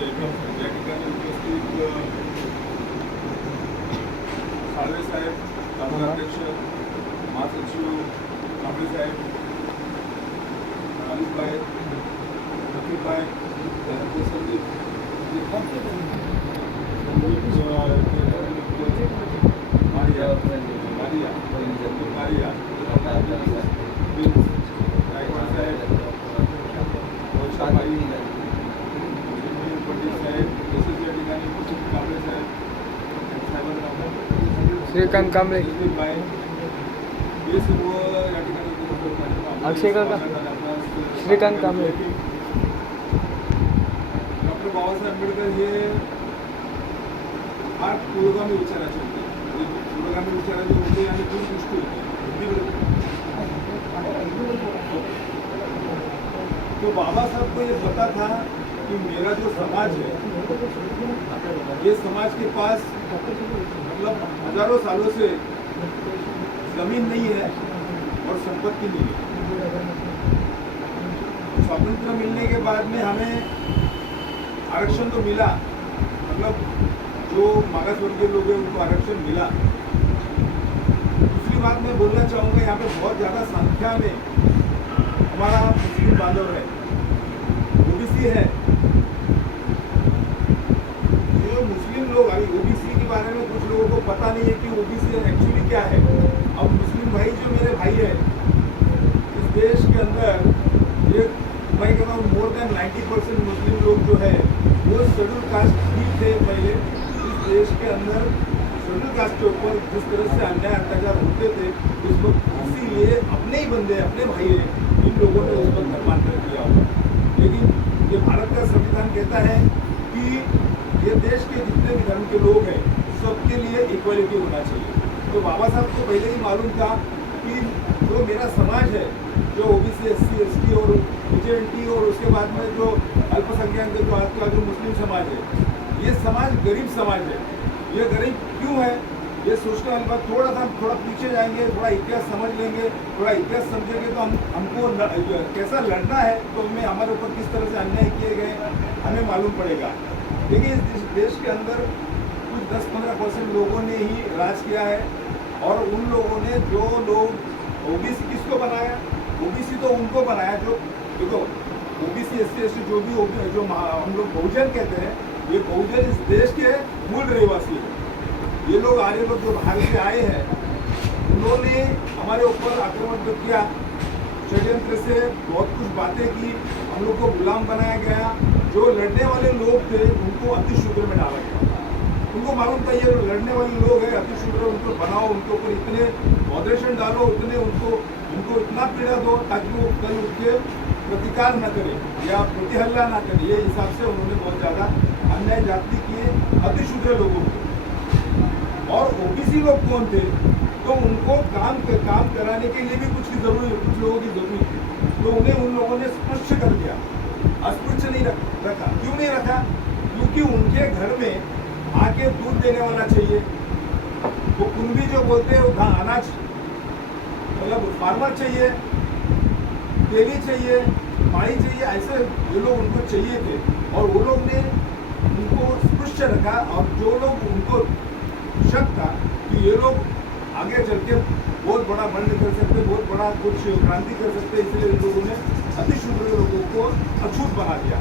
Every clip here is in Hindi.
या ठिकाणी उपस्थित साळवे साहेब, तालुकाध्यक्ष, महासचिव कांबळे साहेब, आलिफभाई, रफीकभाई, त्यानंतर संदीप मारिया गायकवाड साहेब, वर्षाबाई, पंडित साहेब, तसेच या ठिकाणी उपस्थित कांबळे साहेब, श्रीकांत कांबळे, भाई हे सर्व या ठिकाणी उपस्थित आहेत. अक्षय काका, श्रीकांत कांबळे. डॉक्टर बाबासाहेब आंबेडकर हे फार पुरोगामी विचाराचे होते. पुरोगामी विचाराचे होते आणि खूप गोष्टी होत्या. तो बाबा साहब को ये पता था कि मेरा जो समाज है, ये समाज के पास मतलब हजारों सालों से जमीन नहीं है और संपत्ति नहीं है. स्वातंत्र मिलने के बाद में हमें आरक्षण तो मिला, मतलब जो मागासवर्गीय लोग हैं उनको आरक्षण मिला. दूसरी बात मैं बोलना चाहूँगा, यहाँ पे बहुत ज़्यादा संख्या में हमारा मुस्लिम बांधव है, ओबीसी है. जो मुस्लिम लोग, अभी ओबीसी के बारे में कुछ लोगों को पता नहीं है कि ओबीसी एक्चुअली क्या है. अब मुस्लिम भाई जो मेरे भाई है इस देश के अंदर, ये मैं कहता हूँ मोर देन 90% मुस्लिम लोग जो है वो शेड्यूल कास्ट ही थे पहले. इस देश के अंदर शेड्यूल कास्ट के ऊपर जिस तरह से अन्याय अत्याचार होते थे, उस वक्त इसीलिए अपने ही बंदे, अपने भाई है, इन लोगों ने उस वक्त धर्मांतर किया होगा. लेकिन ये भारत का संविधान कहता है कि ये देश के जितने भी धर्म के लोग हैं सबके लिए इक्वलिटी होना चाहिए. तो बाबा साहब को पहले ही मालूम था कि जो मेरा समाज है, जो ओबीसी, एससी, एसटी और एचएनटी और उसके बाद में जो अल्पसंख्यक जो आज का जो मुस्लिम समाज है, ये समाज गरीब समाज है. ये गरीब क्यों है ये सोचने वाली बात. थोड़ा पीछे जाएंगे, थोड़ा इतिहास समझ लेंगे, थोड़ा इतिहास समझेंगे तो हमको कैसा लड़ना है, तो हमें हमारे ऊपर किस तरह से अन्याय किए गए हमें मालूम पड़ेगा. देखिए इस देश के अंदर कुछ 10-15% लोगों ने ही राज किया है और उन लोगों ने जो लोग ओबीसी किसको बनाया, ओबीसी तो उनको बनाया जो देखो ओबीसी, एससी, एसटी जो भी जो हम लोग बहुजन कहते हैं, ये बहुजन इस देश के मूल रहवासी है. ये लोग आर्य लोग जो बाहर से आए हैं, उन्होंने हमारे ऊपर आक्रमण तो किया, षड्यंत्र से बहुत कुछ बातें की, हम लोग को गुलाम बनाया गया. जो लड़ने वाले लोग थे उनको अतिशूद्र में डाला गया. उनको मालूम था ये लड़ने वाले लोग हैं अतिशूद्र, उनको बनाओ, उनके ऊपर इतने मॉडरेशन डालो, उनको इतना पीड़ा दो ताकि वो कल उनके प्रतिकार न करे या प्रतिहल्ला न करे. ये हिसाब से उन्होंने बहुत ज़्यादा अन्याय जाति किए अतिशूद्र लोगों को. और ओबीसी लोग कौन थे, तो उनको काम कराने के लिए भी कुछ लोगों की जरूरत थी, तो उन्हें उन लोगों ने स्पृश्य कर दिया. अस्पृश्य नहीं रखा. क्यों नहीं रखा? क्योंकि उनके घर में आके दूध देने वाला चाहिए. वो कुंभी जो बोलते हैं वो अनाज मतलब फार्मर चाहिए, तेली चाहिए, पानी चाहिए, ऐसे ये लोग उनको चाहिए थे. और वो लोग ने उनको स्पृश्य रखा. और जो लोग उनको शक था कि ये लोग आगे चल के बहुत बड़ा बंद कर सकते, बहुत बड़ा कुछ क्रांति कर सकते, इसलिए इन लोगों ने अतिशूद्र लोगों को अछूत बना दिया.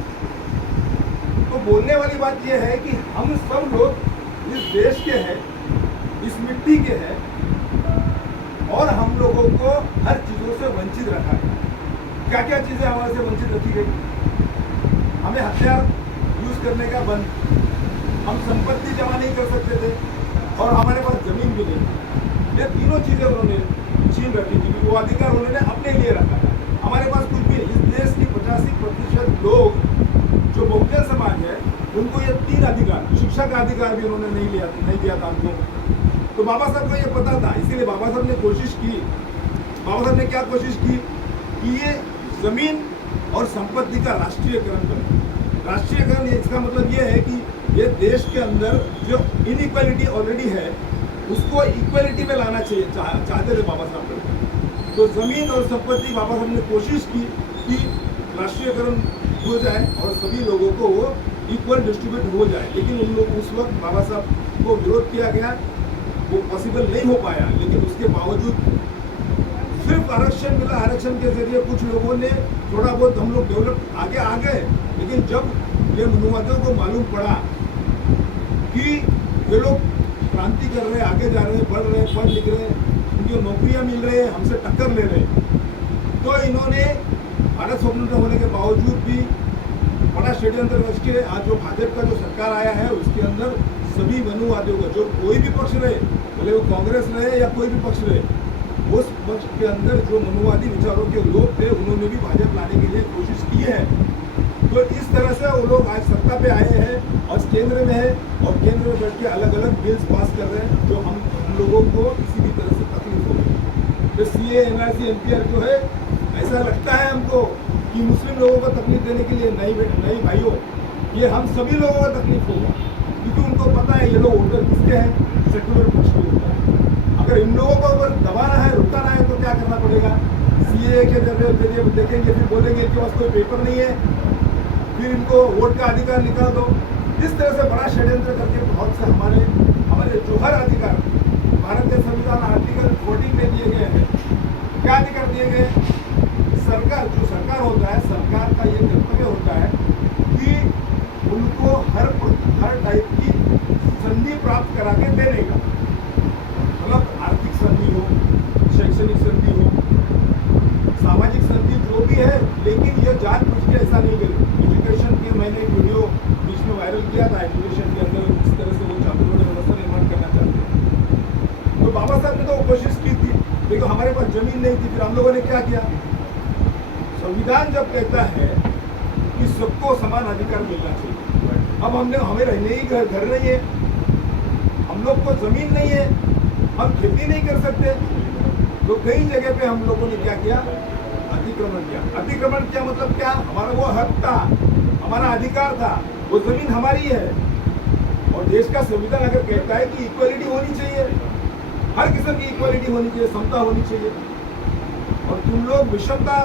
तो बोलने वाली बात यह है कि हम सब लोग इस देश के हैं, इस मिट्टी के हैं, और हम लोगों को हर चीज़ों से वंचित रखा गया. क्या क्या चीज़ें हमारे से वंचित रखी गई? हमें हथियार यूज़ करने का बंद, हम संपत्ति जमा नहीं कर सकते थे, और हमारे पास जमीन भी नहीं. ये तीनों चीज़ें उन्होंने छीन रखी थी. वो अधिकार उन्होंने अपने लिए रखा. हमारे पास कुछ भी. इस देश की 85% लोग जो बहुजन समाज है उनको ये 3 अधिकार, शिक्षा का अधिकार भी उन्होंने नहीं दिया था हमको. तो बाबा साहब को ये पता था, इसीलिए बाबा साहब ने कोशिश की. बाबा साहब ने क्या कोशिश की कि ये जमीन और संपत्ति का राष्ट्रीयकरण करें. राष्ट्रीयकरण इसका मतलब ये है कि ये देश के अंदर जो इनइक्वालिटी ऑलरेडी है उसको इक्वलिटी में लाना चाहिए, चाहते थे बाबा साहब. तो जमीन और संपत्ति बाबा साहब ने कोशिश की कि राष्ट्रीयकरण हो जाए और सभी लोगों को वो इक्वल डिस्ट्रीब्यूट हो जाए। लेकिन उन लोग उस वक्त बाबा साहब को विरोध किया गया, वो पॉसिबल नहीं हो पाया। लेकिन उसके बावजूद सिर्फ आरक्षण मिला, आरक्षण के जरिए कुछ लोगों ने थोड़ा बहुत हम लोग डेवलप आगे आ गए। लेकिन जब ये मनुवादियों को मालूम पड़ा कि ये लोग क्रांति कर रहे हैं, आगे जा रहे हैं, बढ़ रहे हैं, पढ़ लिख रहे हैं, उनको नौकरियां मिल रही है, हमसे टक्कर ले रहे हैं, तो इन्होंने भारत स्वतंत्र होने के बावजूद भी बड़ा षड्यंत्र रच के आज जो भाजपा का जो सरकार आया है उसके अंदर सभी मनुवादियों को, जो कोई भी पक्ष रहे, भले वो कांग्रेस रहे या कोई भी पक्ष रहे, उस पक्ष के अंदर जो मनुवादी विचारों के लोग थे उन्होंने भी भाजपा लाने के लिए कोशिश की है। तो इस तरह से वो लोग आज सत्ता पे आए हैं और केंद्र में है, और केंद्र में बैठ के अलग अलग बिल्स पास कर रहे हैं जो हम लोगों को किसी भी तरह से तकलीफ हो रही है। तो CA, NRC, NPR जो है, ऐसा लगता है हमको कि मुस्लिम लोगों को तकलीफ देने के लिए नहीं भाइयों, ये हम सभी लोगों को तकलीफ होगा, क्योंकि उनको पता है ये लोग वोटर किसके हैं, सेक्युलर पक्ष के होता है। अगर इन लोगों को अगर दबाना है, रुकाना है, तो क्या करना पड़ेगा? CA के जरिए देखेंगे, फिर बोलेंगे इनके पास कोई पेपर नहीं है, फिर इनको वोट का अधिकार निकाल दो। इस तरह से बड़ा षड्यंत्र करके बहुत से हमारे जोहर अधिकार भारत के संविधान आर्टिकल 14 में दिए गए हैं। क्या अधिकार दिए गए? सरकार होता है, सरकार का ये कर्तव्य होता है कि उनको हर टाइप की संधि प्राप्त करा के देने का, मतलब आर्थिक संधि हो, शैक्षणिक संधि हो, सामाजिक संधि जो भी है, लेकिन ये जानबूझ के ऐसा नहीं करे। एजुकेशन के मैंने एक वीडियो बीच में वायरल किया था, एजुकेशन के अंदर इस तरह से वो छात्रों ने व्यवस्था निर्माण करना चाहते हैं। तो बाबा साहब ने तो कोशिश की थी, लेकिन हमारे पास जमीन नहीं थी। फिर हम लोगों ने क्या किया? संविधान जब कहता है कि सबको समान अधिकार मिलना चाहिए, अब हमें रहने ही घर नहीं है, हम लोग को जमीन नहीं है, हम खेती नहीं कर सकते, तो कई जगह पे हम लोगों ने क्या किया? अतिक्रमण किया। अतिक्रमण किया मतलब क्या? हमारा वो हक था, हमारा अधिकार था, वो जमीन हमारी है। और देश का संविधान अगर कहता है कि इक्वलिटी होनी चाहिए, हर किस्म की इक्वलिटी होनी चाहिए, समता होनी चाहिए, और तुम लोग विषमता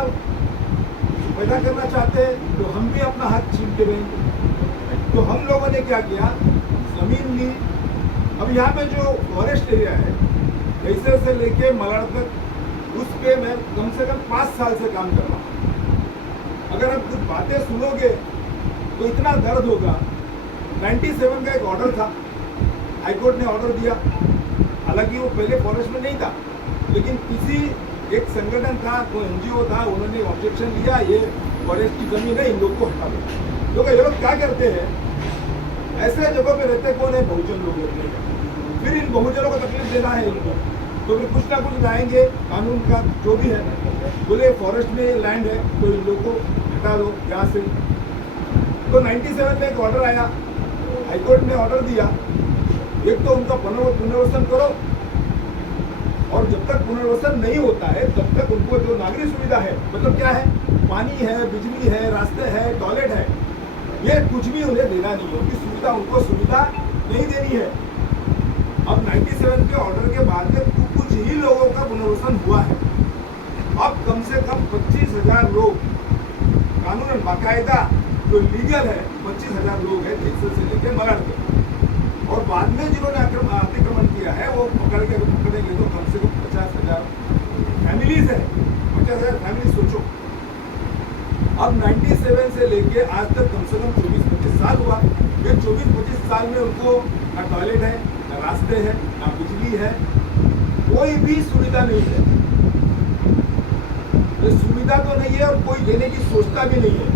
पैदा करना चाहते हैं, तो हम भी अपना हक छीनते रहेंगे। तो हम लोगों ने क्या किया? जमीन ली। अब यहाँ पे जो फॉरेस्ट एरिया है, कैसे से लेके मलाड़ तक, उस पे मैं कम से कम 5 साल से काम कर रहा हूँ। अगर आप कुछ बातें सुनोगे तो इतना दर्द होगा। 97 का एक ऑर्डर था, हाईकोर्ट ने ऑर्डर दिया, हालांकि वो पहले फॉरेस्ट में नहीं था, लेकिन किसी एक संगठन था, कोई NGO था, उन्होंने ऑब्जेक्शन लिया, ये फॉरेस्ट की जमीन है, इन लोग को हटा दो। तो ये लोग क्या करते हैं? ऐसे जगह पे रहते कौन है? बहुजन लोग रहते हैं। फिर इन बहुजनों को तकलीफ देना है इनको, तो फिर कुछ ना कुछ लाएंगे कानून का जो भी है, बोले फॉरेस्ट में लैंड है तो इन लोग को हटा दो यहाँ से। तो 97 में एक ऑर्डर आया, हाईकोर्ट ने ऑर्डर दिया, एक तो उनका पुनर्वसन करो, और जब तक पुनर्वसन नहीं होता है तब तक उनको जो नागरिक सुविधा है, मतलब क्या है, पानी है, बिजली है, रास्ते है, टॉयलेट है, ये कुछ भी उन्हें देना नहीं है, उनकी सुविधा, उनको सुविधा नहीं देनी है। अब 97 के ऑर्डर के बाद में कुछ ही लोगों का पुनर्वसन हुआ है। अब कम से कम 25,000 लोग कानूनन बाकायदा जो लीगल है, 25,000 लोग हैं टेक्सास से लेके मलाड़ तक, और बाद में जिन्होंने अतिक्रमण किया है वो पकड़ेंगे तो कम से कम 50,000 फैमिलीज है। 50,000 फैमिली सोचो। अब 97 से लेके आज तक कम से कम 24-25 साल हुआ। ये 24-25 साल में उनको ना टॉयलेट है, ना रास्ते हैं, ना बिजली है, कोई भी सुविधा नहीं है। तो सुविधा तो नहीं है और कोई देने की सोचता भी नहीं है।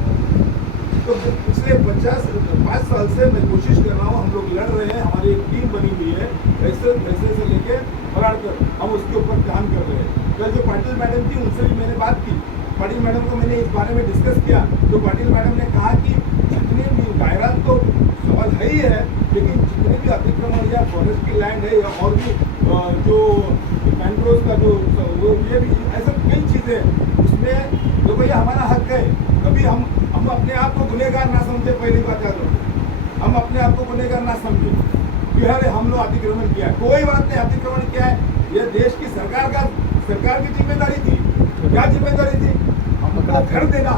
तो पिछले 5 साल से मैं कोशिश कर रहा हूँ, हम लोग लड़ रहे हैं, हमारी एक टीम बनी हुई है, पैसे से लेके फरार कर हम उसके ऊपर काम कर रहे हैं। कल जो पाटिल मैडम थी उनसे भी मैंने बात की, पाटिल मैडम को मैंने इस बारे में डिस्कस किया, तो पाटिल मैडम ने कहा कि जितने भी दायरा तो सवाल है ही है, लेकिन जितने भी अतिक्रमण या फॉरेस्ट की लैंड है या और भी जो मैंग्रोव का जो वो ये भी ऐसा कई चीज़ें हैं, उसमें तो भैया हमारा हक है। कभी हम अपने आप को गुनहगार ना समझे, पहली बात याद रखो, हम अपने आप को गुनहगार ना समझे कि अरे हम लोग अतिक्रमण किया है, कोई बात नहीं, अतिक्रमण किया है, यह देश की सरकार की जिम्मेदारी थी। क्या जिम्मेदारी थी? हमको घर देना,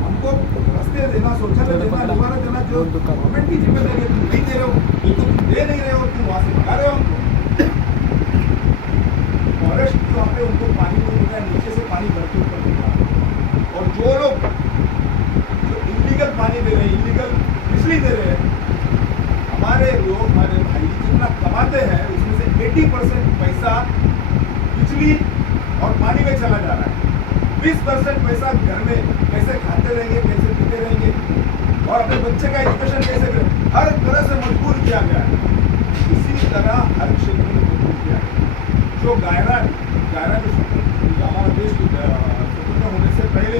हमको रास्ते देना, शौचालय देना, निवारण देना, जो बंदूक का- गवर्नमेंट की जिम्मेदारी है, तुम नहीं दे रहे हो, ये तो तुम दे नहीं रहे हो, तुम वहाँ से भगा रहे हो हमको। फॉरेस्ट जो वहाँ पे उनको पानी नहीं मिल रहा है, नीचे से पानी भर के ऊपर मिल रहा है। और जो लोग जो इलीगल पानी दे रहे हैं, इलीगल बिजली दे रहे हैं, हमारे लोग, हमारे भाई जितना कमाते हैं उसमें से 80% पैसा बिजली और पानी में चला जा रहा है। 20% पैसा घर में कैसे खाते रहेंगे, कैसे पीते रहेंगे और अपने बच्चे का एजुकेशन कैसे करें, हर तरह से मजबूर किया गया है। इसी तरह हर क्षेत्र में मजबूर किया गया है। जो गायरा जो हमारा देश स्वतंत्र होने से पहले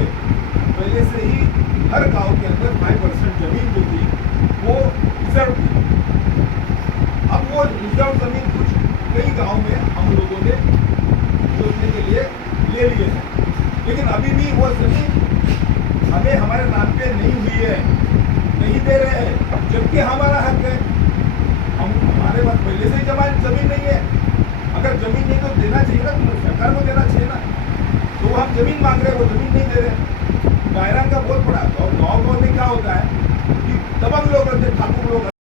से ही हर गांव के अंदर 5% जमीन जो थी वो रिजर्व थी। अब वो रिजर्व जमीन कुछ कई गांव में हम लोगों ने जोतने के लिए ले लिए हैं, लेकिन अभी भी वो जमीन हमें हमारे नाम पे नहीं हुई है, नहीं दे रहे हैं, जबकि हमारा हक है। हमारे पास पहले से ही जमीन नहीं है। अगर जमीन नहीं तो देना चाहिए ना, तो सरकार को देना चाहिए ना। तो हम जमीन मांग रहे हैं, वो जमीन नहीं दे रहे। गायरान का बहुत बड़ा और गाँव में क्या होता है कि दबंग लोग रहते, ठाकुर लोग